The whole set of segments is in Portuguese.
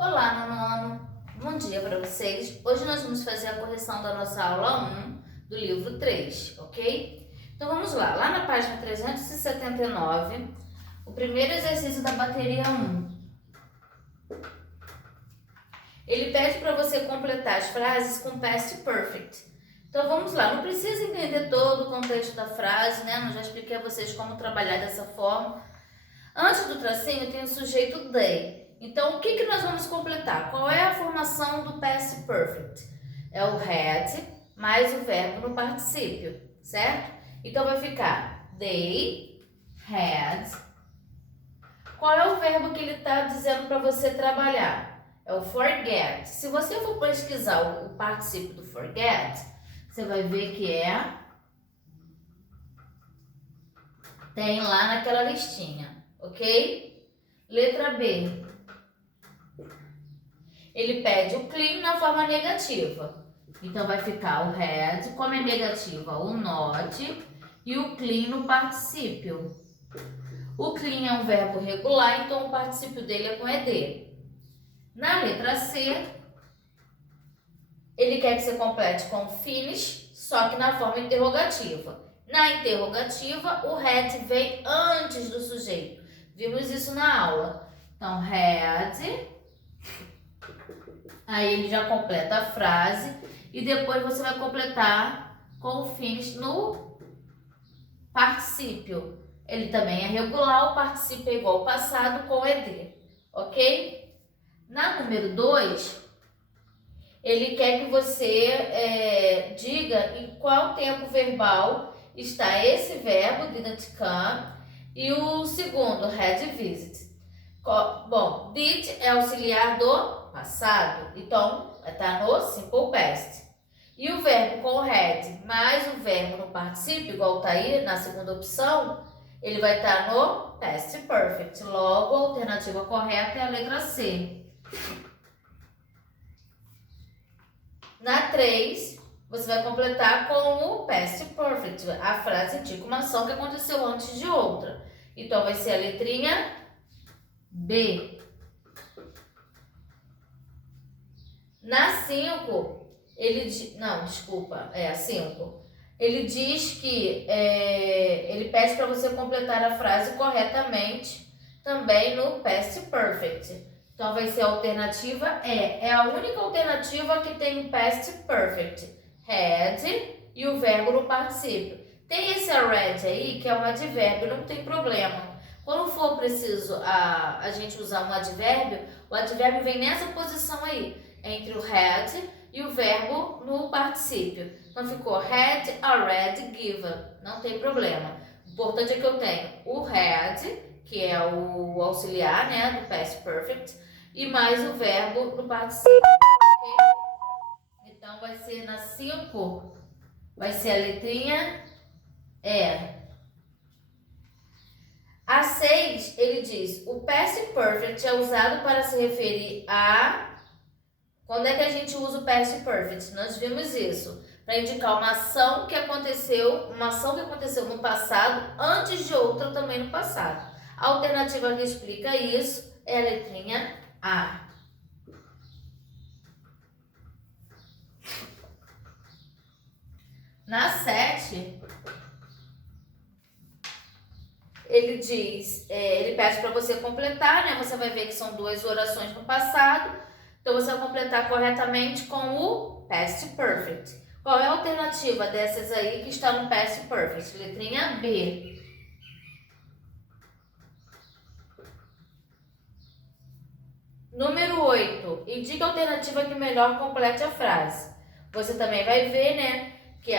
Olá, nono ano! Bom dia para vocês! Hoje nós vamos fazer a correção da nossa aula 1 do livro 3, ok? Então vamos lá, na página 379, o primeiro exercício da bateria 1. Ele pede para você completar as frases com past perfect. Então vamos lá, não precisa entender todo o contexto da frase, né? Eu já expliquei a vocês como trabalhar dessa forma. Antes do tracinho tem o sujeito they. Então, o que nós vamos completar? Qual é a formação do past perfect? É o had mais o verbo no particípio, certo? Então, vai ficar they had. Qual é o verbo que ele está dizendo para você trabalhar? É o forget. Se você for pesquisar o particípio do forget, você vai ver que tem lá naquela listinha, ok? Letra B. Ele pede o clean na forma negativa. Então, vai ficar o had, como é negativa, o not, e o clean no particípio. O clean é um verbo regular, então o particípio dele é com ed. Na letra C, ele quer que você complete com finish, só que na forma interrogativa. Na interrogativa, o had vem antes do sujeito. Vimos isso na aula. Então, had... Aí ele já completa a frase e depois você vai completar com o finish no particípio. Ele também é regular, o particípio é igual ao passado com ed, ok? Na número 2, ele quer que você diga em qual tempo verbal está esse verbo, didn't come, e o segundo, had visit. Bom, did é auxiliar do passado, então está no simple past. E o verbo com had mais o verbo no particípio, igual está aí na segunda opção, ele vai estar no past perfect. Logo, a alternativa correta é a letra C. Na 3, você vai completar com o past perfect. A frase indica uma ação que aconteceu antes de outra. Então, vai ser a letrinha B. Na 5, a 5. Ele diz que ele pede para você completar a frase corretamente também no past perfect. Então, vai ser a alternativa é a única alternativa que tem o past perfect. Had e o verbo no particípio. Tem esse already aí, que é um advérbio, não tem problema. Quando for preciso a gente usar um advérbio, o advérbio vem nessa posição aí, entre o had e o verbo no particípio. Então, ficou had already given. Não tem problema. O importante é que eu tenho o had, que é o auxiliar, né, do past perfect, e mais o verbo no particípio. Okay? Então, vai ser na 5, vai ser a letrinha E. A 6, ele diz, o past perfect é usado para se referir a... Quando é que a gente usa o past perfect? Nós vimos isso, para indicar uma ação que aconteceu no passado, antes de outra também no passado. A alternativa que explica isso é a letrinha A. Na 7... ele diz, ele pede para você completar, né? Você vai ver que são 2 orações no passado. Então, você vai completar corretamente com o past perfect. Qual é a alternativa dessas aí que está no past perfect? Letrinha B. Número 8. Indica a alternativa que melhor complete a frase. Você também vai ver, né? Que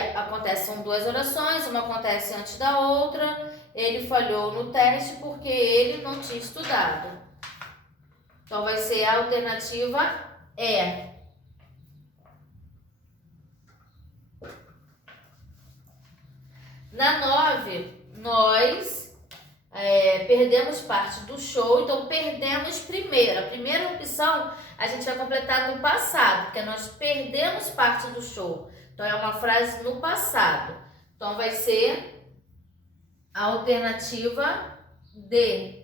são 2 orações, uma acontece antes da outra. Ele falhou no teste porque ele não tinha estudado. Então, vai ser a alternativa E. Na 9, nós perdemos parte do show, então perdemos primeiro. A primeira opção a gente vai completar no passado, porque nós perdemos parte do show. Então, é uma frase no passado. Então, vai ser a alternativa D.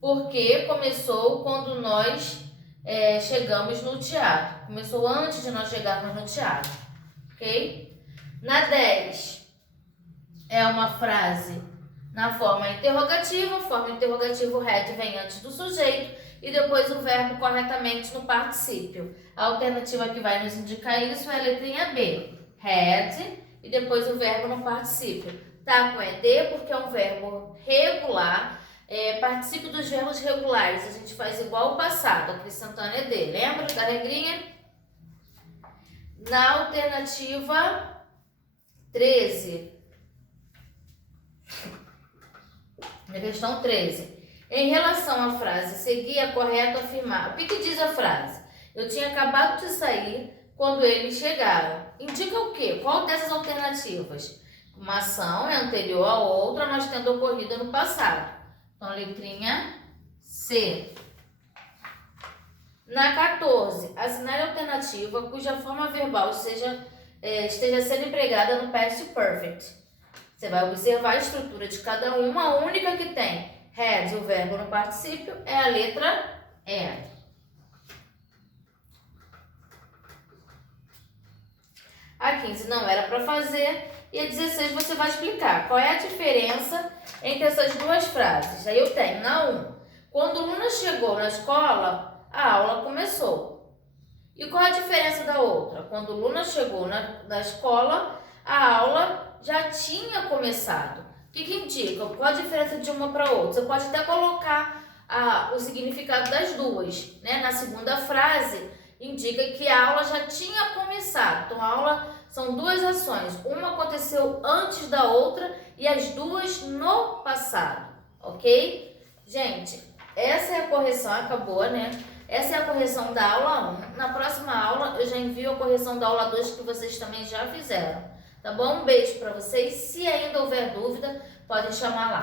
porque começou quando nós chegamos no teatro. Começou antes de nós chegarmos no teatro, ok? Na 10, é uma frase na forma interrogativa. Forma interrogativa, o had vem antes do sujeito e depois o verbo corretamente no particípio. A alternativa que vai nos indicar isso é a letrinha B, had, e depois o verbo no particípio. Tá com ED porque é um verbo regular. Particípio dos verbos regulares, a gente faz igual o passado, acrescentando ED. Lembra da regrinha? Na alternativa 13, na questão 13, em relação à frase seguir, é correto afirmar. O que diz a frase? Eu tinha acabado de sair quando eles chegaram. Indica o quê? Qual dessas alternativas? Uma ação é anterior a outra, mas tendo ocorrido no passado. Então, letrinha C. Na 14, assinale a alternativa cuja forma verbal esteja sendo empregada no past perfect. Você vai observar a estrutura de cada uma. A única que tem had, o verbo no particípio, é a letra E. A 15 não era para fazer. E a 16 você vai explicar qual é a diferença entre essas duas frases. Aí eu tenho na 1. Quando Luna chegou na escola, a aula começou. E qual a diferença da outra? Quando Luna chegou na escola, a aula já tinha começado. O que indica? Qual a diferença de uma para outra? Você pode até colocar o significado das duas, né? Na segunda frase, indica que a aula já tinha começado. Então, a aula são duas ações. Uma aconteceu antes da outra e as duas no passado, ok? Gente, essa é a correção, acabou, né? Essa é a correção da aula 1. Na próxima aula, eu já envio a correção da aula 2 que vocês também já fizeram. Tá bom? Um beijo para vocês. Se ainda houver dúvida, podem chamar lá.